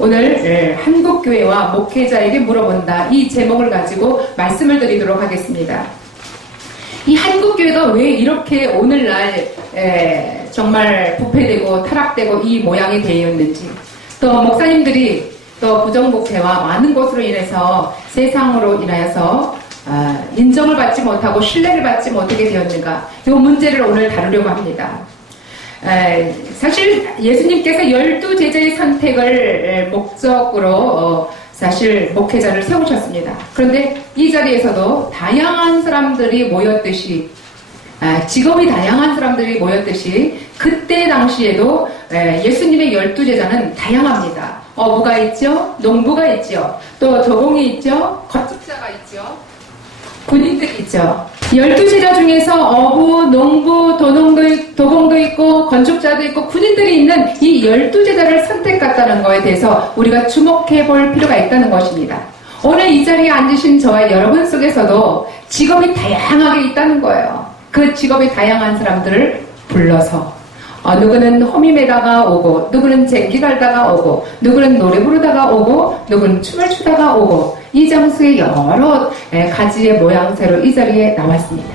오늘 한국교회와 목회자에게 물어본다, 이 제목을 가지고 말씀을 드리도록 하겠습니다. 이 한국교회가 왜 이렇게 오늘날 정말 부패되고 타락되고 이 모양이 되었는지, 또 목사님들이 또 부정목회와 많은 것으로 인해서 세상으로 인하여서 인정을 받지 못하고 신뢰를 받지 못하게 되었는가, 이 문제를 오늘 다루려고 합니다. 사실 예수님께서 12제자의 선택을 목적으로 사실 목회자를 세우셨습니다. 그런데 이 자리에서도 다양한 사람들이 모였듯이, 직업이 다양한 사람들이 모였듯이 그때 당시에도 예수님의 12제자는 다양합니다. 어부가 있죠, 농부가 있죠, 또 도공이 있죠, 건축자가 있죠, 군인들이 있죠. 12제자 중에서 어부, 농부, 도공도 있고 건축자도 있고 군인들이 있는 이 12제자를 선택했다는 것에 대해서 우리가 주목해 볼 필요가 있다는 것입니다. 오늘 이 자리에 앉으신 저와 여러분 속에서도 직업이 다양하게 있다는 거예요. 그 직업이 다양한 사람들을 불러서 누구는 호미매다가 오고, 누구는 쟁기 달다가 오고, 누구는 노래 부르다가 오고, 누구는 춤을 추다가 오고, 이 장소에 여러 가지의 모양새로 이 자리에 나왔습니다.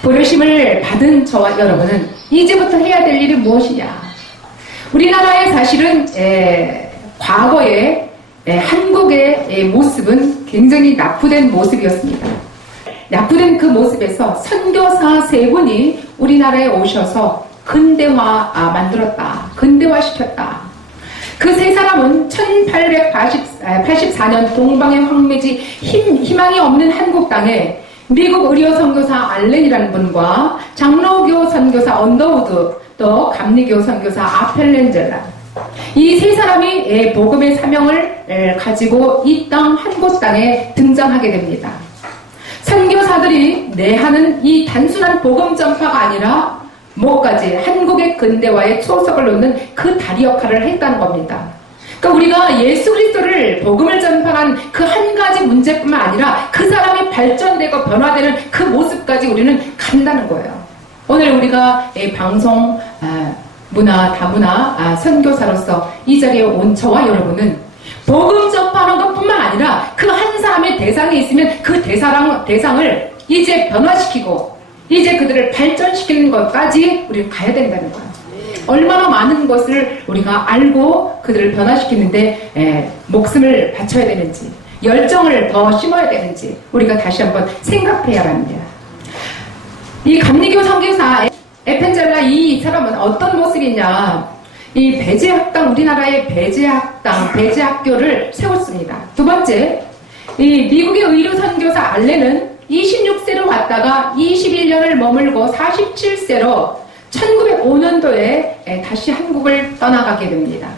부르심을 받은 저와 여러분은 이제부터 해야 될 일이 무엇이냐? 우리나라의 사실은 과거에 한국의 모습은 굉장히 낙후된 모습이었습니다. 낙후된 그 모습에서 선교사 3분이 우리나라에 오셔서 근대화 만들었다. 근대화시켰다. 그 3사람은 1884년 동방의 황무지 희망이 없는 한국 땅에 미국 의료 선교사 알렌이라는 분과 장로교 선교사 언더우드, 또 감리교 선교사 아펠렌젤라, 이 3사람이 복음의 사명을 가지고 이 땅 한국 땅에 등장하게 됩니다. 선교사들이 내하는 이 단순한 복음 전파가 아니라 뭐까지 한국의 근대화에 초석을 놓는 그 다리 역할을 했다는 겁니다. 그러니까 우리가 예수 그리스도를 복음을 전파한 그 한 가지 문제뿐만 아니라 그 사람이 발전되고 변화되는 그 모습까지 우리는 간다는 거예요. 오늘 우리가 방송, 문화, 다문화 선교사로서 이 자리에 온 저와 여러분은 복음 전파하는 것뿐만 아니라 그 한 사람의 대상이 있으면 그 대상을 이제 변화시키고 이제 그들을 발전시키는 것까지 우리는 가야 된다는 거예요. 얼마나 많은 것을 우리가 알고 그들을 변화시키는데 목숨을 바쳐야 되는지, 열정을 더 심어야 되는지 우리가 다시 한번 생각해야 합니다. 이 감리교 선교사 에펜젤라 이 사람은 어떤 모습이냐, 이 배제학당, 우리나라의 배제학교를 세웠습니다. 두 번째, 이 미국의 의료 선교사 알렌은 26세로 왔다가 21년을 머물고 47세로 1905년도에 다시 한국을 떠나가게 됩니다.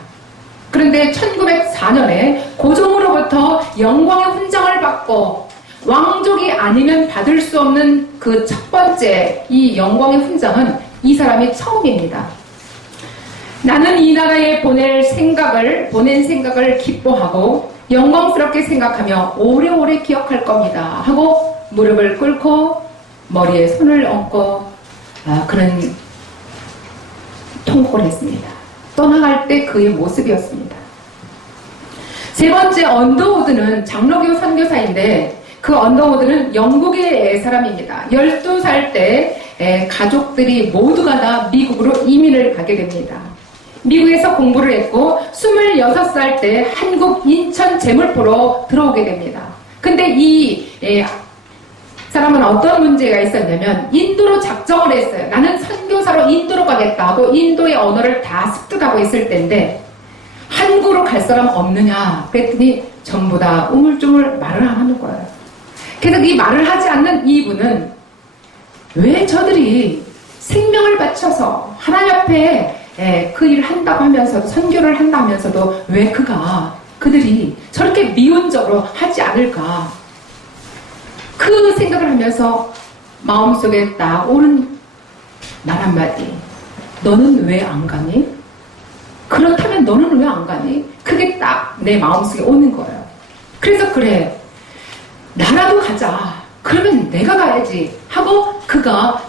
그런데 1904년에 고종으로부터 영광의 훈장을 받고 왕족이 아니면 받을 수 없는 그 첫 번째 이 영광의 훈장은 이 사람이 처음입니다. 나는 이 나라에 보낸 생각을 기뻐하고 영광스럽게 생각하며 오래오래 기억할 겁니다 하고 무릎을 꿇고 머리에 손을 얹고 그런 통곡을 했습니다. 떠나갈 때 그의 모습이었습니다. 세 번째, 언더우드는 장로교 선교사인데 그 언더우드는 영국의 사람입니다. 12살 때 가족들이 모두가 다 미국으로 이민을 가게 됩니다. 미국에서 공부를 했고 26살 때 한국 인천 제물포로 들어오게 됩니다. 근데 이 사람은 어떤 문제가 있었냐면 인도로 작정을 했어요. 나는 선교사로 인도로 가겠다 하고 인도의 언어를 다 습득하고 있을 때인데 한국으로 갈 사람 없느냐 그랬더니 전부 다 우물쭈물 말을 안 하는 거예요. 그래서 이 말을 하지 않는 이분은 왜 저들이 생명을 바쳐서 하나님 앞에 그 일을 한다고 하면서도 선교를 한다면서도 왜 그들이 저렇게 미온적으로 하지 않을까, 그 생각을 하면서 마음속에 딱 오는 말 한마디, 너는 왜 안 가니? 그렇다면 너는 왜 안 가니? 그게 딱 내 마음속에 오는 거예요. 그래서 그래, 나라도 가자. 그러면 내가 가야지 하고 그가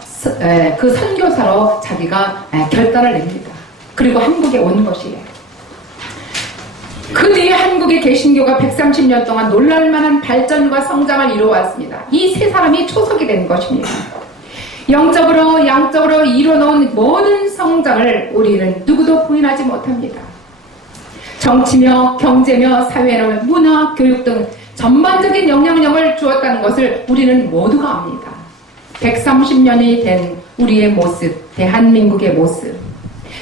그 선교사로 자기가 결단을 냅니다. 그리고 한국에 오는 것이에요. 그 뒤에 한국의 개신교가 130년 동안 놀랄만한 발전과 성장을 이루어왔습니다. 이 세 사람이 초석이 된 것입니다. 영적으로 양적으로 이루어놓은 모든 성장을 우리는 누구도 부인하지 못합니다. 정치며 경제며 사회며 문화, 교육 등 전반적인 영향력을 주었다는 것을 우리는 모두가 압니다. 130년이 된 우리의 모습, 대한민국의 모습.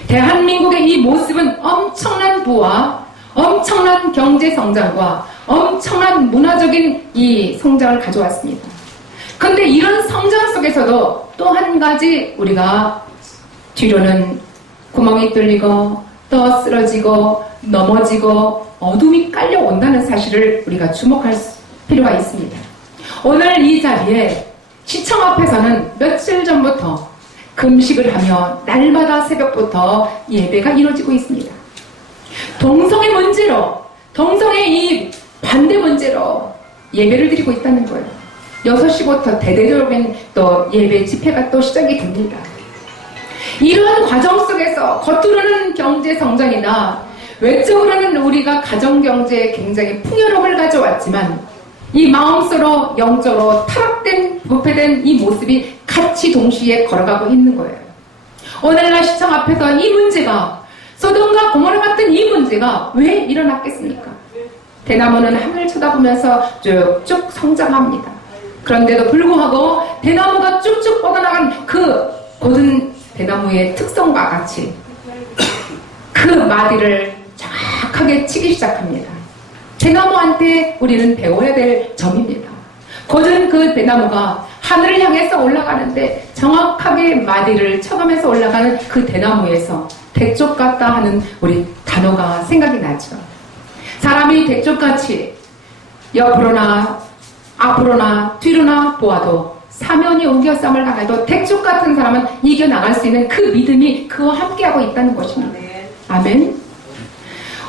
대한민국의 이 모습은 엄청난 부와 엄청난 경제 성장과 엄청난 문화적인 이 성장을 가져왔습니다. 그런데 이런 성장 속에서도 또 한 가지 우리가 뒤로는 구멍이 뚫리고 또 쓰러지고 넘어지고 어둠이 깔려온다는 사실을 우리가 주목할 필요가 있습니다. 오늘 이 자리에 시청 앞에서는 며칠 전부터 금식을 하며 날마다 새벽부터 예배가 이루어지고 있습니다. 동성애 문제로, 동성애 이 반대 문제로 예배를 드리고 있다는 거예요. 6시부터 대대적인 또 예배 집회가 또 시작이 됩니다. 이러한 과정 속에서 겉으로는 경제 성장이나 외적으로는 우리가 가정경제에 굉장히 풍요로움을 가져왔지만 이 마음속으로 영적으로 타락된, 부패된 이 모습이 같이 동시에 걸어가고 있는 거예요. 오늘날 시청 앞에서 이 문제가, 소돔과 고모라 같은 이 문제가 왜 일어났겠습니까? 대나무는 하늘 쳐다보면서 쭉쭉 성장합니다. 그런데도 불구하고 대나무가 쭉쭉 뻗어나간 그 고든 대나무의 특성과 같이 그 마디를 정확하게 치기 시작합니다. 대나무한테 우리는 배워야 될 점입니다. 고든 그 대나무가 하늘을 향해서 올라가는데 정확하게 마디를 쳐가면서 올라가는 그 대나무에서 대쪽 같다 하는 우리 단어가 생각이 나죠. 사람이 대쪽같이 옆으로나 앞으로나 뒤로나 보아도 사면이 우겨쌈을 당해도 대쪽 같은 사람은 이겨나갈 수 있는 그 믿음이 그와 함께하고 있다는 것입니다. 아멘.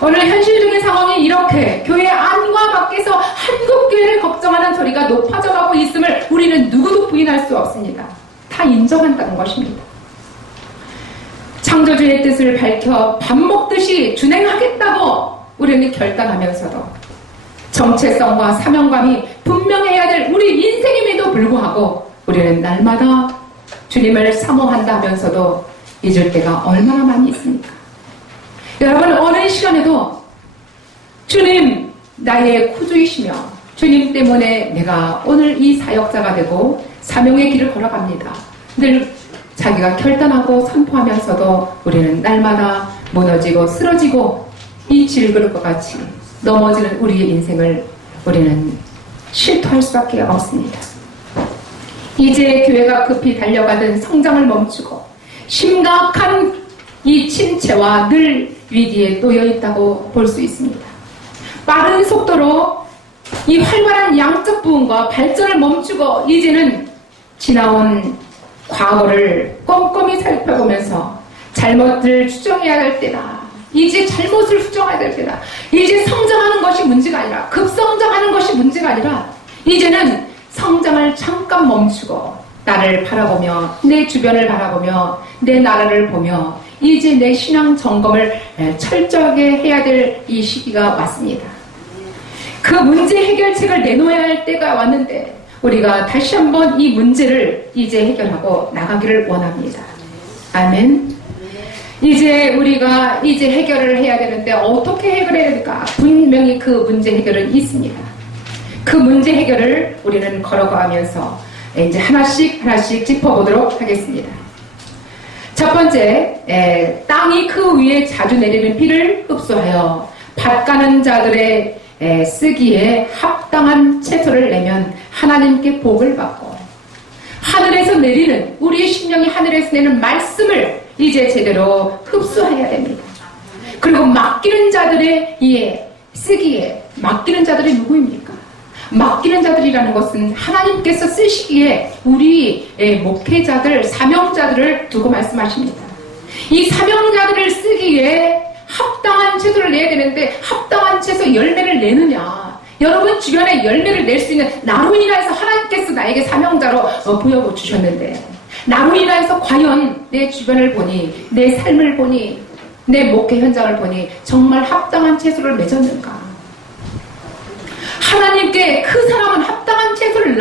오늘 현실적인 상황이 이렇게 교회 안과 밖에서 한국교회를 걱정하는 소리가 높아져 가고 있음을 우리는 누구도 부인할 수 없습니다. 다 인정한다는 것입니다. 창조주의 뜻을 밝혀 밥 먹듯이 준행하겠다고 우리는 결단하면서도 정체성과 사명감이 분명해야 될 우리 인생임에도 불구하고 우리는 날마다 주님을 사모한다 하면서도 잊을 때가 얼마나 많이 있습니까? 여러분, 어느 시간에도 주님 나의 구주이시며 주님 때문에 내가 오늘 이 사역자가 되고 사명의 길을 걸어갑니다. 늘 자기가 결단하고 선포하면서도 우리는 날마다 무너지고 쓰러지고 이 질그릇과 같이 넘어지는 우리의 인생을 우리는 실토할 수밖에 없습니다. 이제 교회가 급히 달려가던 성장을 멈추고 심각한 이 침체와 늘 위기에 놓여 있다고 볼 수 있습니다. 빠른 속도로 이 활발한 양적 부흥과 발전을 멈추고 이제는 지나온 과거를 꼼꼼히 살펴보면서 잘못을 추정해야 할 때다. 이제 잘못을 수정해야 될 때다. 이제 성장하는 것이 문제가 아니라 급성장하는 것이 문제가 아니라 이제는 성장을 잠깐 멈추고 나를 바라보며 내 주변을 바라보며 내 나라를 보며 이제 내 신앙 점검을 철저하게 해야 될 이 시기가 왔습니다. 그 문제 해결책을 내놓아야 할 때가 왔는데 우리가 다시 한번 이 문제를 이제 해결하고 나가기를 원합니다. 아멘. 이제 우리가 이제 해결을 해야 되는데 어떻게 해결해야 될까? 분명히 그 문제 해결은 있습니다. 그 문제 해결을 우리는 걸어가면서 이제 하나씩 짚어보도록 하겠습니다. 첫 번째, 땅이 그 위에 자주 내리는 비를 흡수하여 밭 가는 자들의 쓰기에 합당한 채소를 내면 하나님께 복을 받고 하늘에서 내리는 우리의 심령이 하늘에서 내는 말씀을 이제 제대로 흡수해야 됩니다. 그리고 맡기는 자들의 쓰기에 맡기는 자들이 누구입니까? 맡기는 자들이라는 것은 하나님께서 쓰시기에 우리 목회자들, 사명자들을 두고 말씀하십니다. 이 사명자들을 쓰기에 합당한 채소를 내야 되는데 합당한 채소 열매를 내느냐? 여러분 주변에 열매를 낼 수 있는 나로 인하여서 하나님께서 나에게 사명자로 부여 주셨는데 나로 인하여서 과연 내 주변을 보니 내 삶을 보니 내 목회 현장을 보니 정말 합당한 채소를 맺었는가? 하나님께 그 사람은 합당한 채소를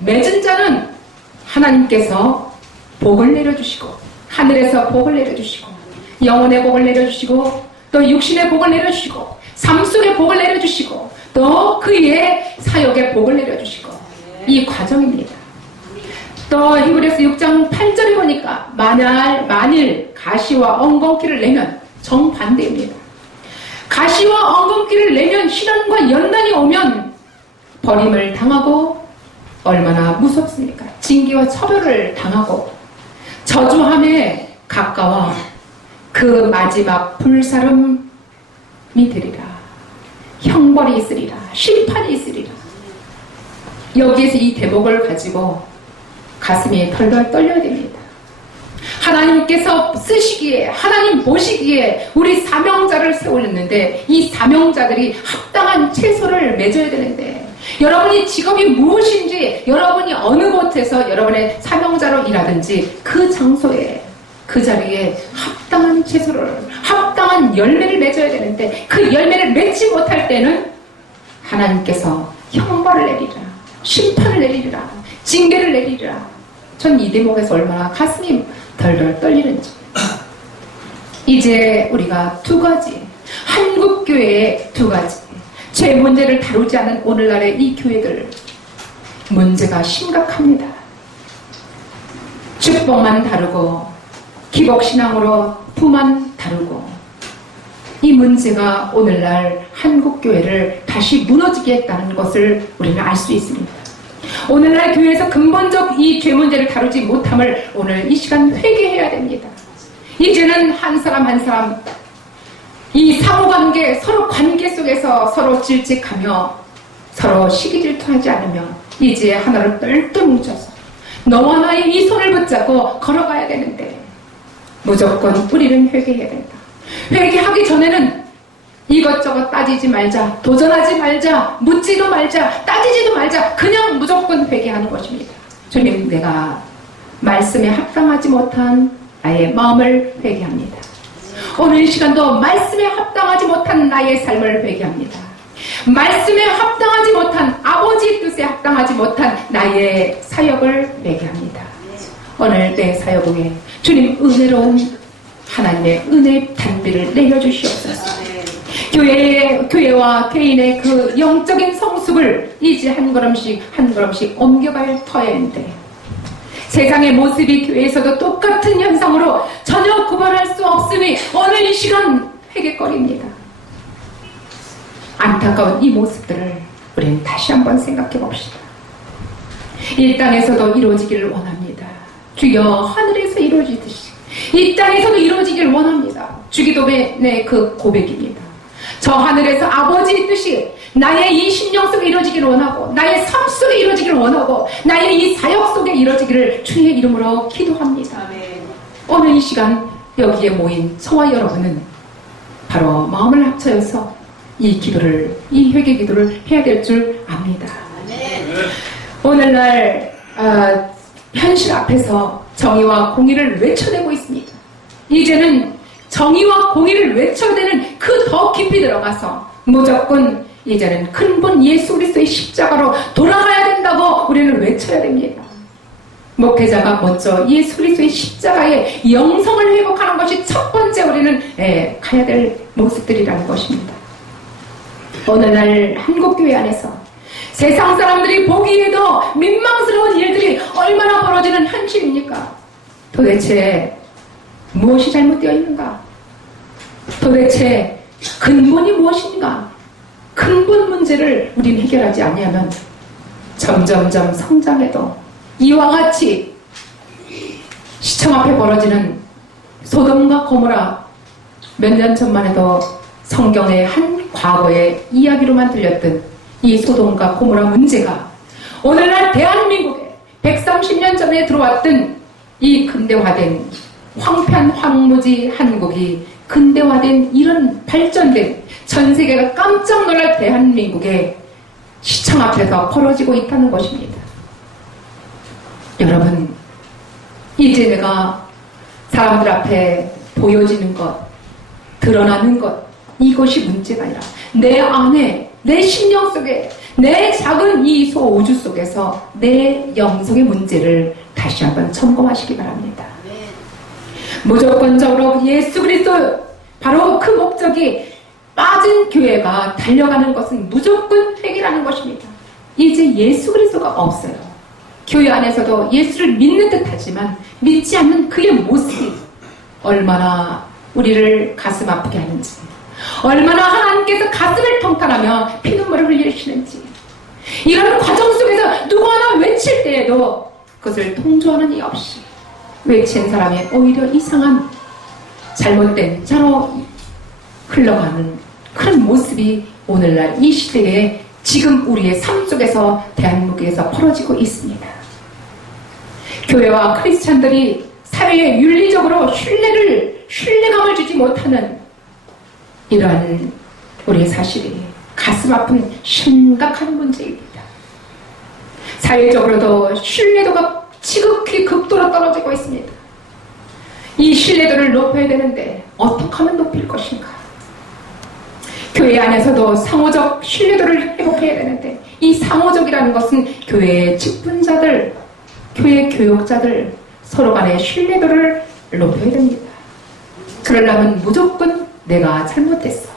맺은 자는 하나님께서 복을 내려주시고, 하늘에서 복을 내려주시고, 영혼의 복을 내려주시고, 또 육신의 복을 내려주시고, 삶 속의 복을 내려주시고, 또 그의 사역의 복을 내려주시고, 이 과정입니다. 또 히브리서 6장 8절에 보니까 만일 가시와 엉겅퀴를 내면 정반대입니다. 가시와 엉겅퀴를 내면 시련과 연단이 오면 버림을 당하고 얼마나 무섭습니까? 징계와 처벌을 당하고 저주함에 가까워 그 마지막 불사름이 되리라. 형벌이 있으리라. 심판이 있으리라. 여기에서 이 대목을 가지고 가슴이 덜덜 떨려야 됩니다. 하나님께서 쓰시기에, 하나님 보시기에 우리 사명자를 세우셨는데 이 사명자들이 합당한 채소를 맺어야 되는데, 여러분이 직업이 무엇인지, 여러분이 어느 곳에서 여러분의 사명자로 일하든지 그 장소에, 그 자리에 합당한 채소를, 합당한 열매를 맺어야 되는데 그 열매를 맺지 못할 때는 하나님께서 형벌을 내리라, 심판을 내리라, 징계를 내리라. 전 이 대목에서 얼마나 가슴이 덜덜 떨리는지. 이제 우리가 두 가지, 한국교회의 두 가지, 죄 문제를 다루지 않은 오늘날의 이 교회들, 문제가 심각합니다. 축복만 다루고 기복신앙으로 부만 다루고, 이 문제가 오늘날 한국교회를 다시 무너지게 했다는 것을 우리는 알 수 있습니다. 오늘날 교회에서 근본적 이 죄 문제를 다루지 못함을 오늘 이 시간 회개해야 됩니다. 이제는 한 사람 한 사람 이 상호관계, 서로 관계 속에서 서로 질책하며 서로 시기질투하지 않으며 이제 하나로 똘똘 뭉쳐서 너와 나의 이 손을 붙잡고 걸어가야 되는데 무조건 우리는 회개해야 된다. 회개하기 전에는 이것저것 따지지 말자, 도전하지 말자, 묻지도 말자, 따지지도 말자, 그냥 무조건 회개하는 것입니다. 주님, 내가 말씀에 합당하지 못한 나의 마음을 회개합니다. 오늘 이 시간도 말씀에 합당하지 못한 나의 삶을 회개합니다. 말씀에 합당하지 못한 아버지 뜻에 합당하지 못한 나의 사역을 회개합니다. 오늘 내 사역 중에 주님 은혜로운 하나님의 은혜의 단비를 내려주시옵소서. 교회와 개인의 그 영적인 성숙을 이제 한 걸음씩 한 걸음씩 옮겨갈 터인데, 세상의 모습이 교회에서도 똑같은 현상으로 전혀 구별할 수 없으니 오늘 이 시간 회개거리입니다. 안타까운 이 모습들을 우리는 다시 한번 생각해 봅시다. 이 땅에서도 이루어지기를 원합니다. 주여, 하늘에서 이루어지듯이 이 땅에서도 이루어지기를 원합니다. 주기도문의 그 고백입니다. 저 하늘에서 아버지의 뜻이 나의 이 심령 속에 이루어지기를 원하고, 나의 삶 속에 이루어지기를 원하고, 나의 이 사역 속에 이루어지기를 주의 이름으로 기도합니다. 오늘 이 시간 여기에 모인 저와 여러분은 바로 마음을 합쳐서 이 기도를, 이 회개 기도를 해야 될 줄 압니다. 오늘날 현실 앞에서 정의와 공의를 외쳐내고 있습니다. 이제는 정의와 공의를 외쳐야 되는 그 더 깊이 들어가서 무조건 이제는 근본 예수 그리스도의 십자가로 돌아가야 된다고 우리는 외쳐야 됩니다. 목회자가 먼저 예수 그리스도의 십자가의 영성을 회복하는 것이 첫 번째 우리는 가야 될 모습들이라는 것입니다. 오늘날 한국교회 안에서 세상 사람들이 보기에도 민망스러운 일들이 얼마나 벌어지는 현실입니까? 도대체 무엇이 잘못되어 있는가? 도대체 근본이 무엇인가? 근본 문제를 우리는 해결하지 않으면 점점점 성장해도 이와 같이 시청 앞에 벌어지는 소돔과 고모라, 몇 년 전만 해도 성경의 한 과거의 이야기로만 들렸던 이 소돔과 고모라 문제가 오늘날 대한민국에 130년 전에 들어왔던 이 근대화된 황폐한 황무지 한국이 근대화된 이런 발전된 전 세계가 깜짝 놀랄 대한민국의 시청 앞에서 벌어지고 있다는 것입니다. 여러분, 이제 내가 사람들 앞에 보여지는 것, 드러나는 것, 이것이 문제가 아니라 내 안에, 내 심령 속에, 내 작은 이 소우주 속에서 내 영성의 문제를 다시 한번 점검하시기 바랍니다. 무조건적으로 예수 그리스도, 바로 그 목적이 빠진 교회가 달려가는 것은 무조건 회개라는 것입니다. 이제 예수 그리스도가 없어요. 교회 안에서도 예수를 믿는 듯 하지만 믿지 않는 그의 모습이 얼마나 우리를 가슴 아프게 하는지, 얼마나 하나님께서 가슴을 통탄하며 피눈물을 흘리시는지, 이런 과정 속에서 누구 하나 외칠 때에도 그것을 통조하는 이 없이 외친 사람이 오히려 이상한 잘못된 자로 흘러가는 그런 모습이 오늘날 이 시대에 지금 우리의 삶 속에서 대한민국에서 벌어지고 있습니다. 교회와 크리스찬들이 사회에 윤리적으로 신뢰감을 주지 못하는 이러한 우리의 사실이 가슴 아픈 심각한 문제입니다. 사회적으로도 신뢰도가 지극히 극도로 떨어지고 있습니다. 이 신뢰도를 높여야 되는데 어떻게 하면 높일 것인가? 교회 안에서도 상호적 신뢰도를 회복해야 되는데 이 상호적이라는 것은 교회의 직분자들, 교회 교육자들 서로 간의 신뢰도를 높여야 됩니다. 그러려면 무조건 내가 잘못했어,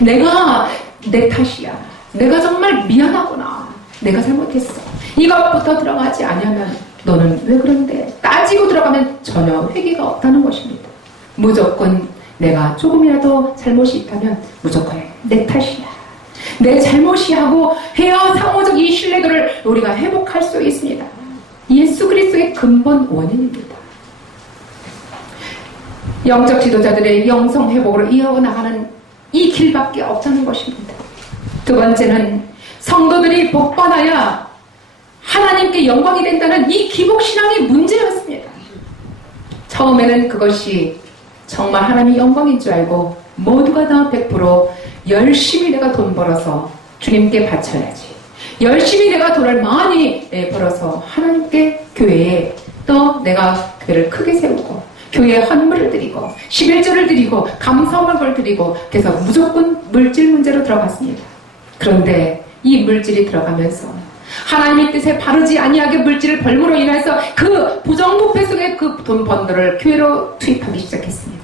내가 내 탓이야, 내가 정말 미안하구나, 내가 잘못했어, 이것부터 들어가지 않으면 너는 왜 그런데 따지고 들어가면 전혀 회개가 없다는 것입니다. 무조건 내가 조금이라도 잘못이 있다면 무조건 내 탓이야, 내 잘못이 하고 해야 상호적 이 신뢰도를 우리가 회복할 수 있습니다. 예수 그리스도의 근본 원인입니다. 영적 지도자들의 영성 회복으로 이어나가는 이 길밖에 없다는 것입니다. 두 번째는 성도들이 복받아야 하나님께 영광이 된다는 이 기복신앙의 문제였습니다. 처음에는 그것이 정말 하나님의 영광인 줄 알고 모두가 다 100% 열심히 내가 돈 벌어서 주님께 바쳐야지, 열심히 내가 돈을 많이 벌어서 하나님께, 교회에 또 내가 교회를 크게 세우고 교회에 헌물을 드리고 11조를 드리고 감사원을 드리고, 그래서 무조건 물질 문제로 들어갔습니다. 그런데 이 물질이 들어가면서 하나님의 뜻에 바르지 아니하게 물질을 벌므로 인해서 그 부정부패 속에 그 돈 번들을 교회로 투입하기 시작했습니다.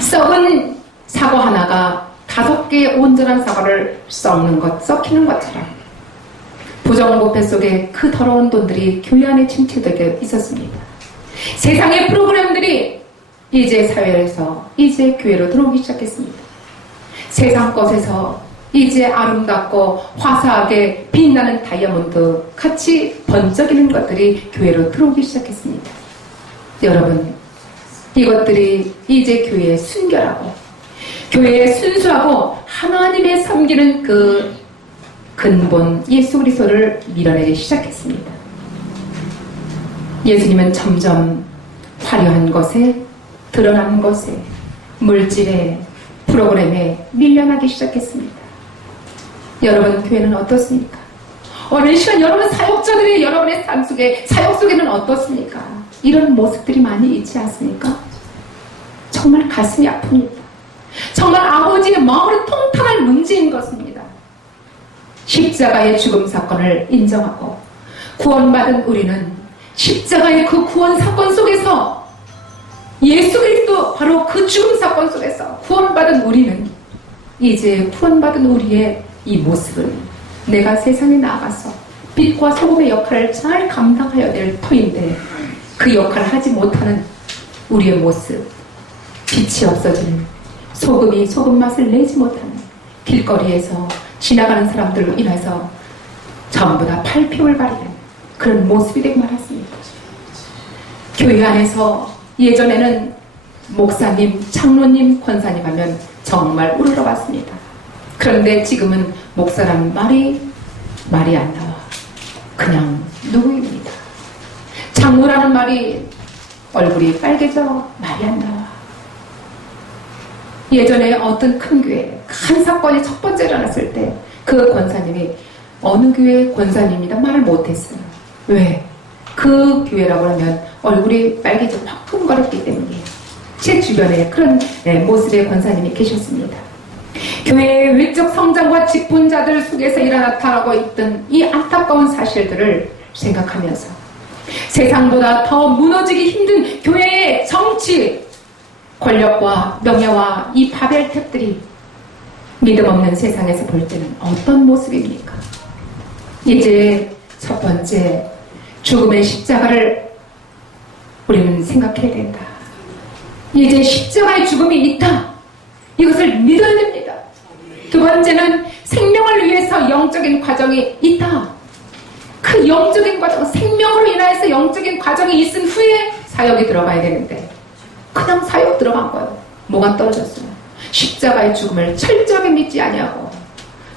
썩은 사과 하나가 5개의 온전한 사과를 썩히는 것처럼 부정부패 속에 그 더러운 돈들이 교회 안에 침투되게 있었습니다. 세상의 프로그램들이 이제 사회에서 이제 교회로 들어오기 시작했습니다. 세상 것에서 이제 아름답고 화사하게 빛나는 다이아몬드 같이 번쩍이는 것들이 교회로 들어오기 시작했습니다. 여러분, 이것들이 이제 교회에 순결하고 교회에 순수하고 하나님의 섬기는 그 근본 예수 그리스도를 밀어내기 시작했습니다. 예수님은 점점 화려한 것에, 드러나는 것에, 물질에, 프로그램에 밀려나기 시작했습니다. 여러분, 교회는 어떻습니까? 오늘 시간 여러분 사역자들이 여러분의 삶 속에, 사역 속에는 어떻습니까? 이런 모습들이 많이 있지 않습니까? 정말 가슴이 아픕니다. 정말 아버지의 마음을 통탄할 문제인 것입니다. 십자가의 죽음 사건을 인정하고 구원받은 우리는 십자가의 그 구원 사건 속에서, 예수 그리스도 바로 그 죽음 사건 속에서 구원받은 우리는 이제 구원받은 우리의 이 모습은 내가 세상에 나가서 빛과 소금의 역할을 잘 감당해야 될 터인데 그 역할을 하지 못하는 우리의 모습, 빛이 없어지는, 소금이 소금 맛을 내지 못하는, 길거리에서 지나가는 사람들로 인해서 전부 다 팔피울 가리는 그런 모습이 되고 말았습니다. 교회 안에서 예전에는 목사님, 장로님, 권사님 하면 정말 우러러봤습니다. 그런데 지금은 목사란 말이 안 나와. 그냥 누구입니다. 장로라는 말이 얼굴이 빨개져 말이 안 나와. 예전에 어떤 큰 교회 큰 사건이 첫 번째 일어났을 때 그 권사님이 어느 교회 권사님이다 말을 못했어요. 왜? 그 교회라고 하면 얼굴이 빨개져 화끈거렸기 때문이에요. 제 주변에 그런 모습의 권사님이 계셨습니다. 교회의 외적 성장과 직분자들 속에서 나타나고 있던 이 안타까운 사실들을 생각하면서 세상보다 더 무너지기 힘든 교회의 정치, 권력과 명예와 이 바벨탑들이 믿음 없는 세상에서 볼 때는 어떤 모습입니까? 이제 첫 번째, 죽음의 십자가를 우리는 생각해야 된다. 이제 십자가의 죽음이 있다. 이것을 믿어야 됩니다. 두 번째는 생명을 위해서 영적인 과정이 있다. 그 영적인 과정, 생명으로 인하여서 영적인 과정이 있은 후에 사역이 들어가야 되는데 그냥 사역 들어간 거예요. 뭐가 떨어졌어요? 십자가의 죽음을 철저하게 믿지 아니하고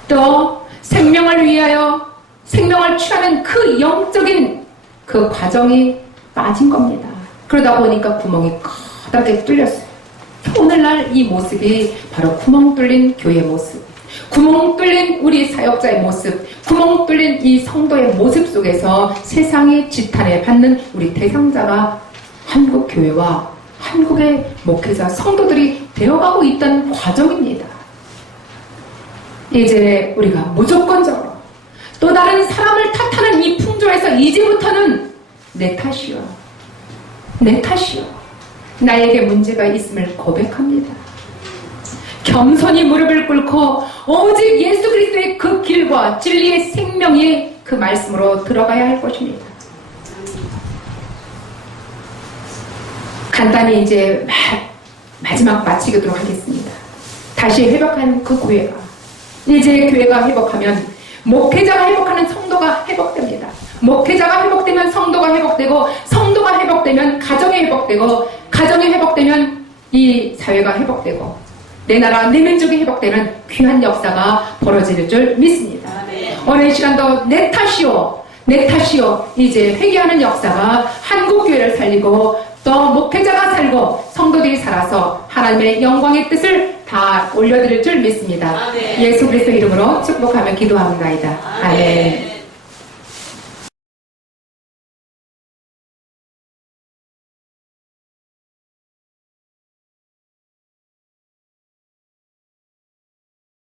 또 생명을 위하여 생명을 취하는 그 영적인 그 과정이 빠진 겁니다. 그러다 보니까 구멍이 커다랗게 뚫렸어요. 오늘날 이 모습이 바로 구멍 뚫린 교회의 모습, 구멍 뚫린 우리 사역자의 모습, 구멍 뚫린 이 성도의 모습 속에서 세상의 지탄에 받는 우리 대상자가 한국 교회와 한국의 목회자 성도들이 되어가고 있던 과정입니다. 이제 우리가 무조건적으로 또 다른 사람을 탓하는 이 풍조에서 이제부터는 내 탓이요, 내 탓이요, 나에게 문제가 있음을 고백합니다. 겸손히 무릎을 꿇고 오직 예수 그리스도의 그 길과 진리의 생명의 그 말씀으로 들어가야 할 것입니다. 간단히 이제 마지막 마치도록 하겠습니다. 다시 회복한 그 교회가, 이제 교회가 회복하면 목회자가 회복하는 성도가 회복됩니다. 목회자가 회복되면 성도가 회복되고, 성도가 회복되면 가정이 회복되고, 가정이 회복되면 이 사회가 회복되고, 내 나라, 내 민족이 회복되는 귀한 역사가 벌어질 줄 믿습니다. 오늘 이 시간도 내 탓이요, 내 탓이요, 이제 회개하는 역사가 한국교회를 살리고 또 목회자가 살고 성도들이 살아서 하나님의 영광의 뜻을 다 올려드릴 줄 믿습니다. 예수 그리스도 이름으로 축복하며 기도합니다. 아멘.